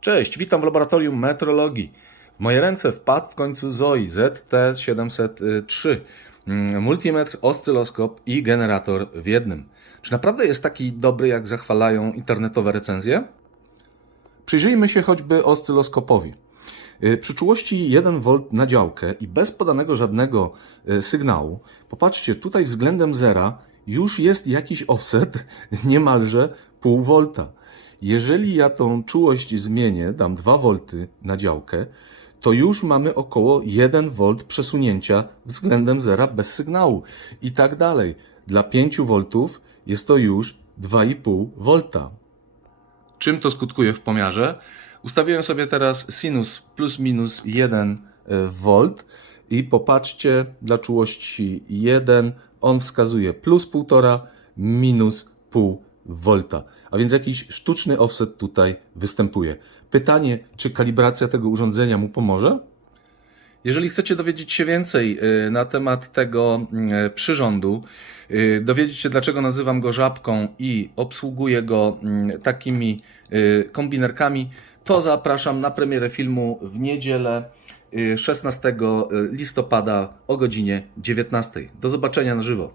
Cześć, witam w laboratorium metrologii. W moje ręce wpadł w końcu ZOI ZT703. Mm, Multimetr, oscyloskop i generator w jednym. Czy naprawdę jest taki dobry, jak zachwalają internetowe recenzje? Przyjrzyjmy się choćby oscyloskopowi. Y, Przy czułości 1 V na działkę i bez podanego żadnego y, sygnału, popatrzcie, tutaj względem zera już jest jakiś offset, niemalże pół volta. Jeżeli ja tą czułość zmienię, dam 2 V na działkę, to już mamy około 1 V przesunięcia względem zera bez sygnału i tak dalej. Dla 5 V jest to już 2,5 V. Czym to skutkuje w pomiarze? Ustawiłem sobie teraz sinus plus minus 1 V i popatrzcie, dla czułości 1 on wskazuje plus 1,5, minus pół A więc jakiś sztuczny offset tutaj występuje. Pytanie, czy kalibracja tego urządzenia mu pomoże? Jeżeli chcecie dowiedzieć się więcej y, na temat tego y, przyrządu, y, dowiedzieć się dlaczego nazywam go żabką i obsługuję go takimi kombinerkami, to zapraszam na premierę filmu w niedzielę y, 16 listopada o godzinie 19. Do zobaczenia na żywo.